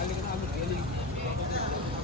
Alin Aling na amon, aling.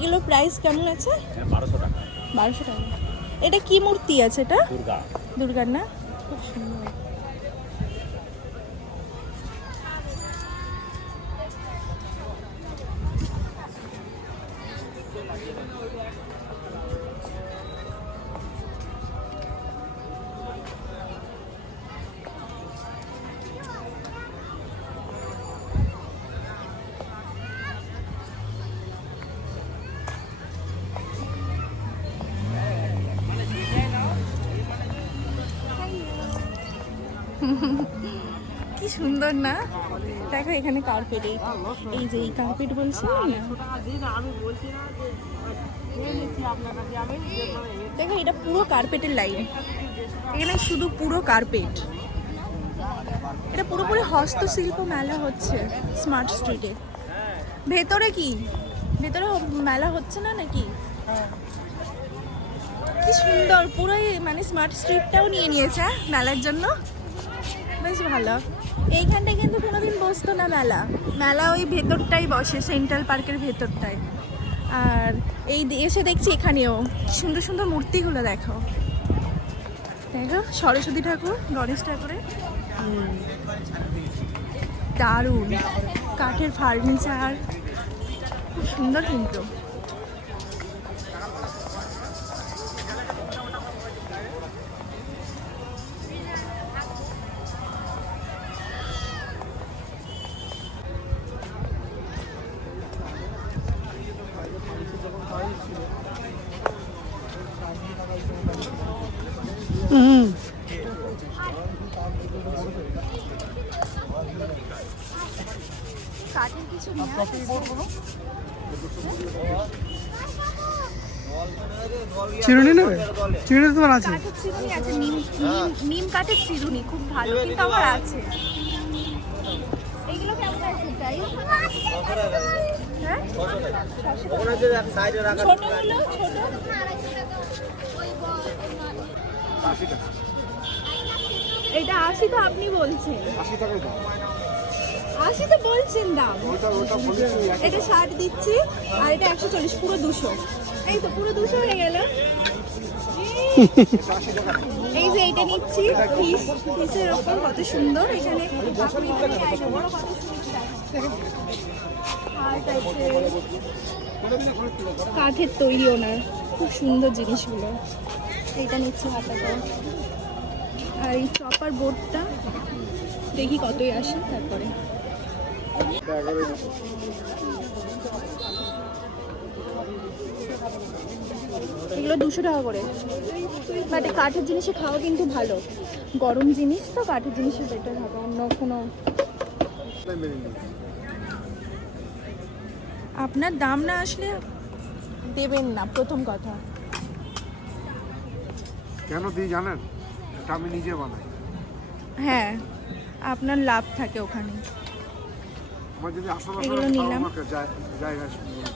এইগুলো price কেমন আছে? বারোশো টাকা। বারোশো টাকা। এটা কি মূর্তি আছে এটা? দুর্গা। দুর্গার না? কি সুন্দর না? দেখো এখানে কার্পেট এই যে এই কার্পেট বলছিলাম না? দেখো এটা পুরো কার্পেটের লাইন এখানে শুধু পুরো কার্পেট এটা পুরোপুরি হস্তশিল্প মেলা হচ্ছে স্মার্ট স্ট্রিটে ভেতরে কি? ভেতরে মেলা হচ্ছে না নাকি? কি সুন্দর পুরো মানে স্মার্ট স্ট্রিটটাও নিয়ে নিয়েছে হ্যাঁ, মেলার জন্য? বেশ ভালো। এইখানটায় কিন্তু কোনোদিন বসতো না মেলা। মেলা ওই ভেতরটাই বসে, সেন্ট্রাল পার্কের ভেতরটায়। আর এই এসে দেখছি এখানেও। সুন্দর সুন্দর মূর্তিগুলো দেখো। দেখো, সরস্বতী ঠাকুর, গণেশ ঠাকুরের। দারুণ। কাঠের ফার্নিচার। খুব সুন্দর কিন্তু। কাঠের কিছু নেওয়া চিরুনি নেবে? চিরুনি তোমার আছে? চিরুনি আছে নিম কাঠের চিরুনি খুব ভালো কিন্তু আমার আছে। এইগুলো কেমন আছে হ্যাঁ? ছোট হলো ছোট। এটা আশি তো আপনি বলছেন। আশি টাকাই দাম। আশি তো বলছেন দাম। ওটা ওটা বলেছি এটা ষাট দিচ্ছি আর এটা একশো চল্লিশ পুরো দুশো। এই তো পুরো দুশো হয়ে গেল। এই যে এইটা নিচ্ছি পিস পিসের ওপর কত সুন্দর এখানে কাঠের তৈরি ওনার খুব সুন্দর জিনিসগুলো। এইটা নিচ্ছি হাতাটা আর এই চপার বোর্ডটা দেখি কতই আসে তারপরে। এগুলো দুশো টাকা করে। বাট কাঠের জিনিসে খাওয়া কিন্তু ভালো। গরম জিনিস তো কাঠের জিনিসে বেটার হবে, অন্য কোনো আপনার দাম না আসলে দেবেন না, প্রথম কথা। কেন দিই জানেন? এটা আমি নিজে বানাই। হ্যাঁ আপনার লাভ থাকে ওখানে। আমার যদি আসল এগুলো নিলাম। আমাকে জায়গা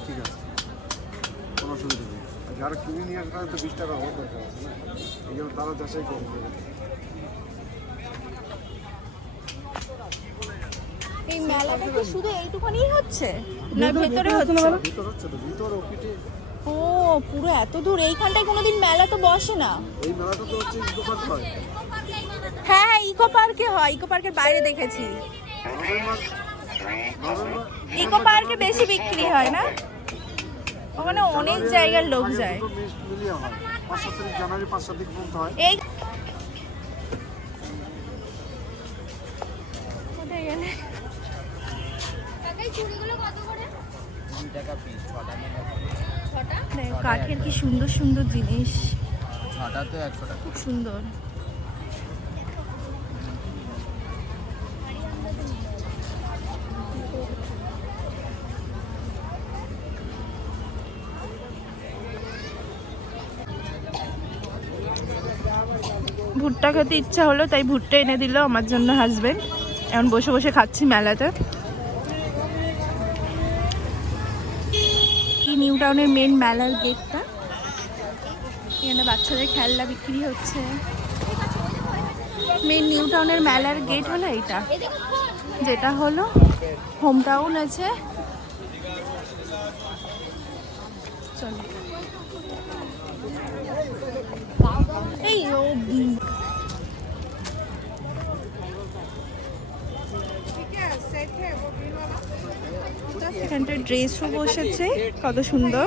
ঠিক আছে। কোনো অসুবিধা নেই। যারা কিনে নিয়ে আসে তাদের তো বিশ টাকা হওয়ার দরকার আছে না। এই জন্য তারা যাচাই করবে। এই মেলাটা কি শুধু এইটুখানিই হচ্ছে? না ভেতরে হচ্ছে ভিতর হচ্ছে তো ভিতর ওপিটে ও পুরো এত দূর। এইখানটায় কোনোদিন মেলা তো বসে না। এই মেলাটা তো হচ্ছে দোকান হয়। হ্যাঁ হ্যাঁ ইকো পার্কে হয়। ইকো পার্কের বাইরে দেখেছি। ইকো পার্কে বেশি বিক্রি হয় না? ওখানে অনেক জায়গার লোক যায়। এই টাকা পিস ছটা দেখো, কাঠের কি সুন্দর সুন্দর জিনিস। খুব সুন্দর। ভুট্টা খেতে ইচ্ছা হলো তাই ভুট্টা এনে দিল আমার জন্য হাজবেন্ড এখন বসে বসে খাচ্ছি মেলাতে। নিউ টাউনের মেন মেলার গেটটা এখানে বাচ্চাদের খেলনা বিক্রি হচ্ছে। মেন নিউ টাউনের মেলার গেট হলো এইটা। যেটা হলো হোম টাউন আছে। চলো। এই ও এখানটা ড্রেসও বসেছে কত সুন্দর।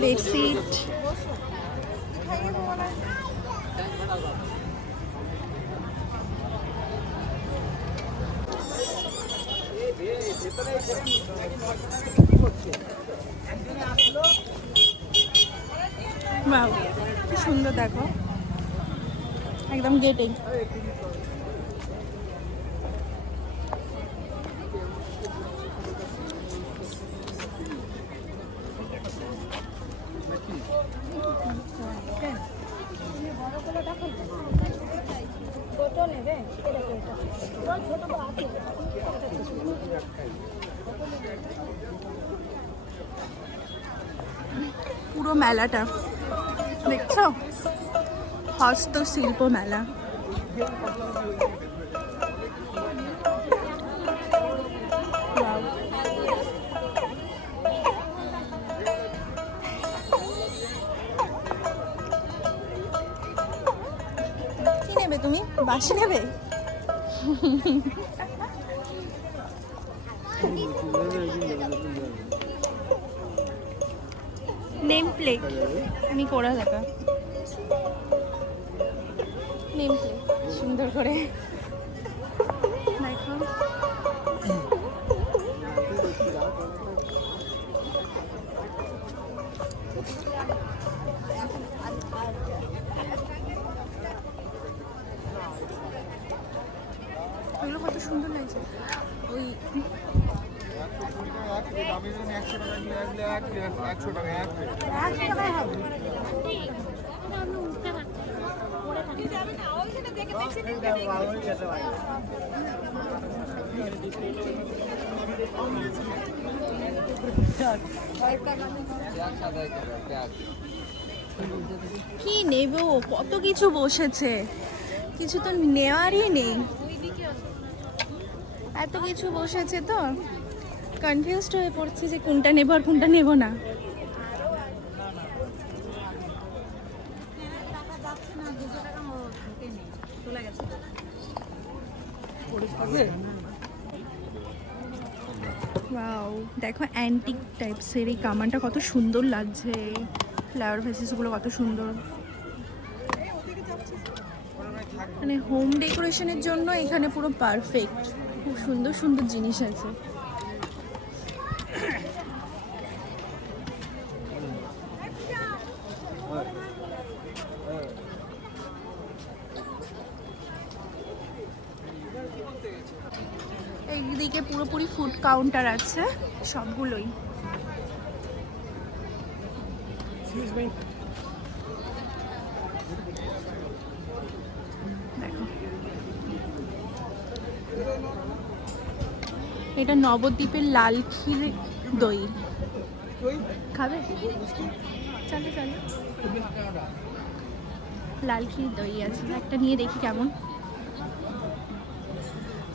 বেডশিট সুন্দর দেখো। একদম গেটে পুরো মেলাটা। দেখছ? হস্তশিল্প মেলা। তুমি? বাসি নেবে? আমি করা দেখা নেম সুন্দর করে। দেখো এগুলো কত সুন্দর লাগছে ওই একশো টাকা, এক একশো কি নেব? কত কিছু বসেছে। কিছু তো নেওয়ারই নেই। এত কিছু বসেছে তো? কনফিউজড হয়ে পড়ছি যে কোনটা নেব আর কোনটা নেব না। দেখো অ্যান্টিক টাইপসের এই কামানটা কত সুন্দর লাগছে। ফ্লাওয়ার ভেসেসগুলো কত সুন্দর। মানে হোম ডেকোরেশনের জন্য এখানে পুরো পারফেক্ট খুব সুন্দর সুন্দর জিনিস আছে এইদিকে পুরোপুরি ফুড কাউন্টার আছে সবগুলোই। দেখো। এটা নবদ্বীপের লাল ক্ষীর দই। খাবে? চলো চলো। লাল ক্ষীর দই আছে। একটা নিয়ে দেখি কেমন।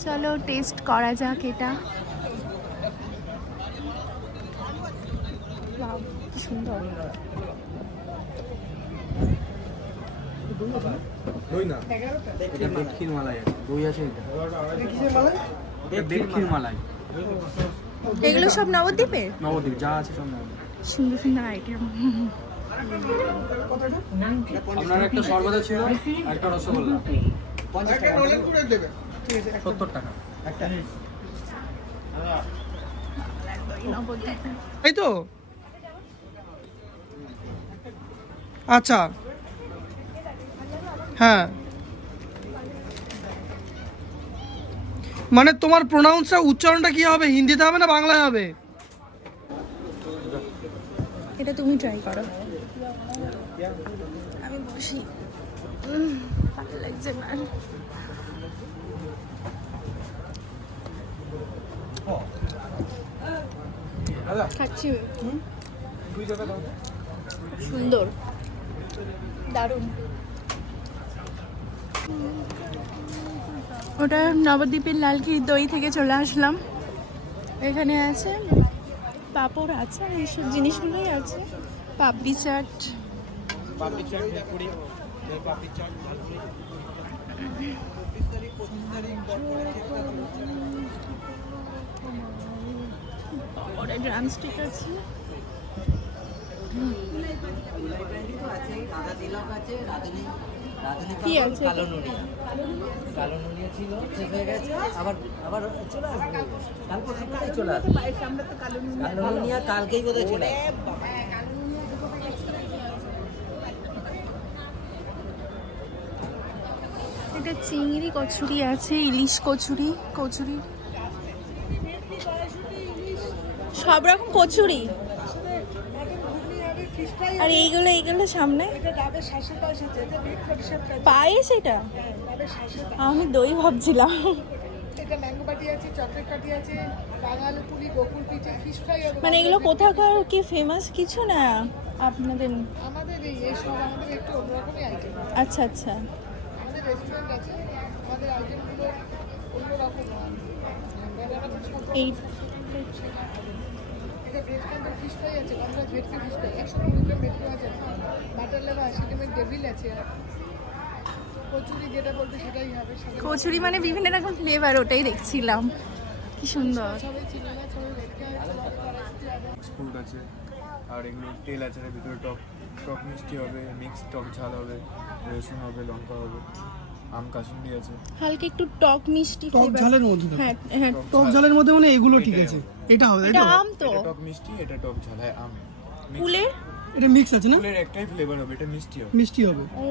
চলো টেস্ট করা যাক এটা। কি সুন্দর। দই না? এটা বেটকির মালাই আছে। দই আছে এটা। এটা বেটকির মালাই? এগুলো সব নবদ্বীপের নবদ্বীপ যা আছে সব নবদ্বীপ। সুন্দর সুন্দর আইটেম আপনার একটা সর্বদা ছিল একটা রসগোল্লা। পঞ্চাশ টাকা। সত্তর টাকা। একটা। তাই তো? আচ্ছা। হ্যাঁ। মানে তোমার প্রোনাউন্সটা উচ্চারণটা কি হবে? হিন্দিতে হবে না বাংলায় হবে? এটা তুমি ট্রাই করো। আমি বসি। ভালো লাগছে না। সুন্দর। দারুণ। ওটা নবদ্বীপের লালকি দই থেকে চলে আসলাম। এখানে আছে পাঁপড় আছে আর এইসব জিনিসগুলোই আছে। পাপড়ি চাট। পাপড়ি চাট ভেলপুরি পাপড়ি চাট ঝালপুরি ওটা ড্রামস্টিক আছে। কি আছে? কালো নুনিয়া কালো নুনিয়া ছিল শেষ হয়ে গেছে। আবার আবার চলে আসবে। কাল পরশু চলে আসবে। কালো নুনিয়া কালকেই বোধহয় চলে এটা চিংড়ি কচুরি আছে ইলিশ কচুরি কচুরি সব রকম কচুরি। আর এইগুলো এইগুলো সামনে? পায়েস এটা আমি দই ভাবছিলাম। মানে এগুলো কোথাকার কি ফেমাস কিছু না আপনাদের? আমাদের এই এসব আমাদের একটু অন্যরকমই আইটেম আচ্ছা আচ্ছা। আমাদের রেস্টুরেন্ট আছে আমাদের আইটেমগুলো অন্যরকম হয়। এবার আমাদের সব এই কচুরি যেটা বলবে সেটাই হবে কচুরি মানে বিভিন্ন রকম ফ্লেভার ওটাই দেখছিলাম। কি সুন্দর। ফুড আছে আর এগুলো তেল আছে ভিতরে টক টক মিষ্টি হবে মিক্স টক ঝাল হবে রসুন হবে লঙ্কা হবে। আম কাসুন্দি আছে। হালকা একটু টক মিষ্টি টক। ঝালের মধ্যে হ্যাঁ হ্যাঁ টক ঝালের মধ্যে মানে এগুলো ঠিক আছে। এটা হবে এটা আম তো। এটা টক মিষ্টি এটা টক ঝাল। হ্যাঁ আম। Mix- এটা মিক্স আছে না? ফুলের একটাই ফ্লেভার হবে এটা মিষ্টি হবে। মিষ্টি হবে। ও।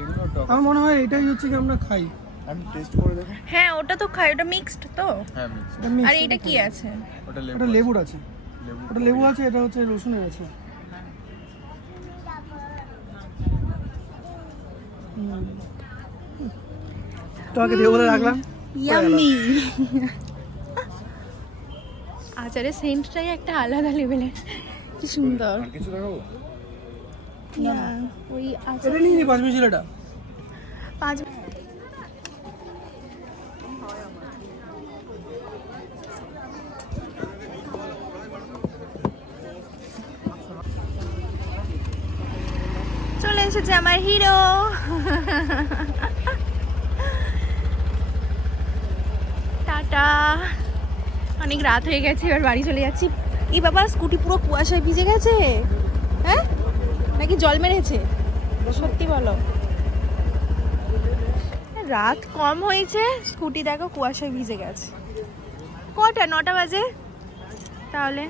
এগুলো টক আমার মনে হয় এটাই হচ্ছে কি আমরা খাই। আমি টেস্ট করে দেখুন হ্যাঁ ওটা তো খাই ওটা মিক্সড তো। হ্যাঁ মিক্স এটা আর এটা কি আছে? ওটা লেবু ওটা লেবুর আছে। ওটা লেবু আছে এটা হচ্ছে রসুনের আছে। হুম। তোমাকে দিয়ে বলে রাখলাম। ইয়াম্মি আচারের সেন্টটাই একটা আলাদা লেভেলের কি সুন্দর। আর কিছু দেখাবো? না ওই আচার এটা নিয়ে পাঁচ মিনিট এটা। পাঁচ চলে এসেছে আমার হিরো টাটা অনেক রাত হয়ে গেছে, এবার বাড়ি চলে যাচ্ছি। এই বাবা স্কুটি পুরো কুয়াশায় ভিজে গেছে? হ্যাঁ? নাকি জল মেরেছে? সত্যি বলো। রাত কম হয়েছে, স্কুটি দেখো কুয়াশায় ভিজে গেছে। কটা? নটা বাজে? তাহলে